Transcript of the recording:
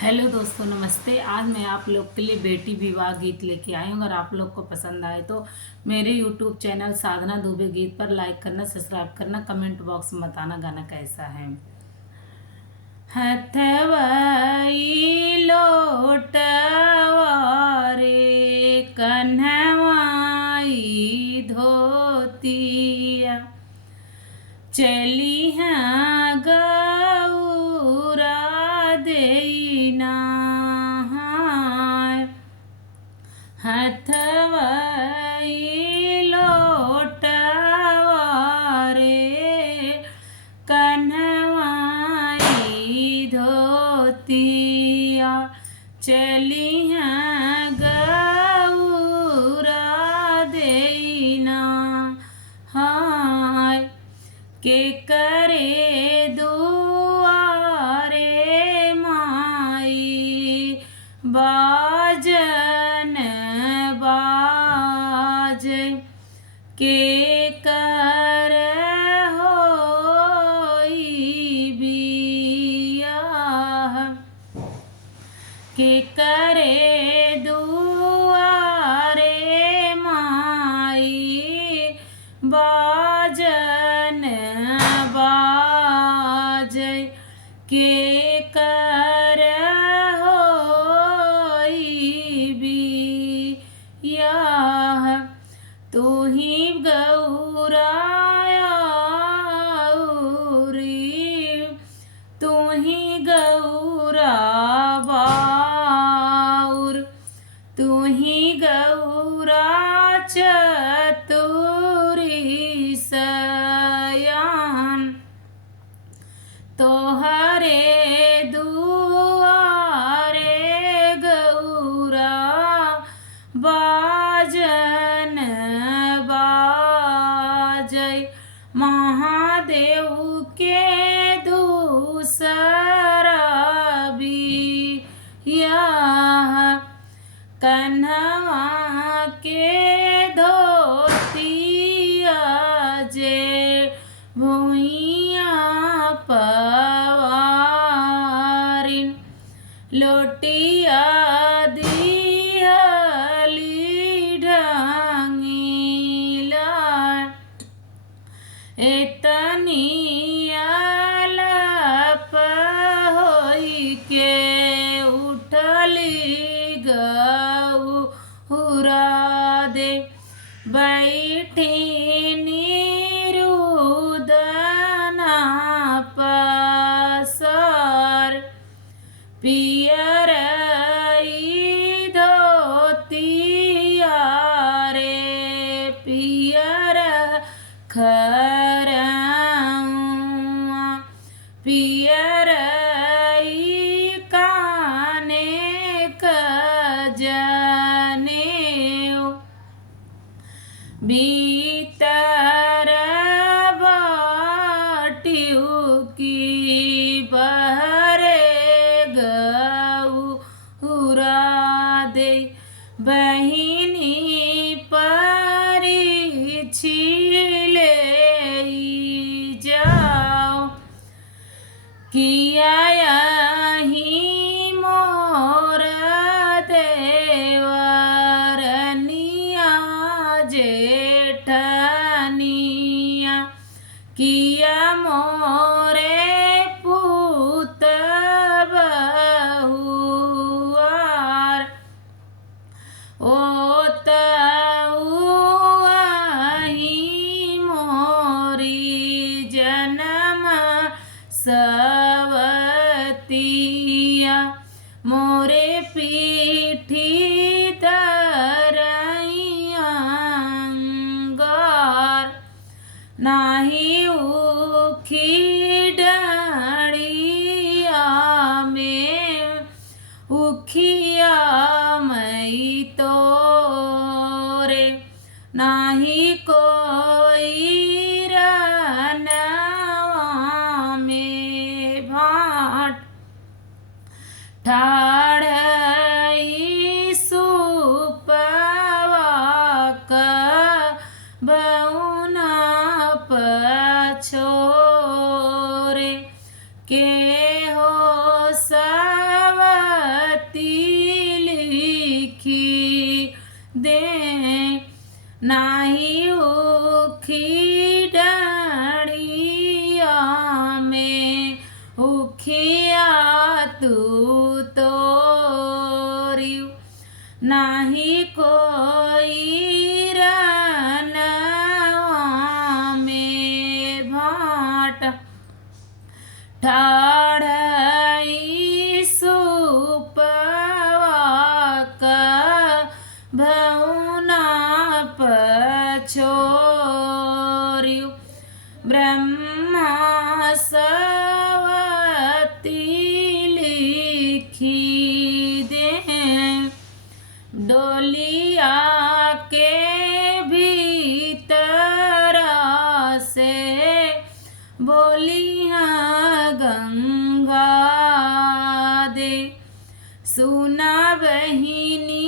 Hello दोस्तों, नमस्ते। आज मैं आप लोग के लिए बेटी विवाह गीत लेके आई हूँ। अगर आप लोग को पसंद आए तो मेरे यूट्यूब चैनल साधना दुबे गीत पर लाइक करना, सब्सक्राइब करना, कमेंट बॉक्स में बताना गाना कैसा है। हथवई लोटवा रे कन्हवाई धोतिया, चली हैं गौरा देना। हथवई लोटवा रे कन्हवाई धोतिया, चली हैं गौरा देना। हाय के करे दुआरे माई बाजन बाज, के कर होई बियाह, के करे दुआरे माई बाजन बाज, के कर होई बियाह। तू ही गौरायौरी, तू ही गौरा बाउर, तू ही गौरा चतुरी सयान। तोहरे दुआरे गौरा बाजन बाजय, महादेव के दूसरा बियाह। कन्हवा के धोतिया जे भुइया पवारिन, लोटिया दिहली ढंगिला, एतनी आलप होई के उठली गौरा दे, बैठी निरुदना पसार। पियर धोतिया रे पियर खरौआ, पियर काने कजनेऊ, भीतर बाटियू की बहरे गौरा दे, बहिनी परिछी ले जाओ। किया यही मोर देवरनिया जेठनिया, किया मोरे पूत बहुआर। ओ तउआही मोरी जन्म सवतिया, मोरे पीठी दरइयांगार। नाही उखी डड़िया में उखिया मई तोरे, नाही कोई रनवा में भाट, ठाढ़ई सुपवा का बउना पछोरे, के हो सवा छोरियु ब्रह्मा सवती लिखी दे डोलिया के भीतर से बोलिया गंगा दे सुना बहिनी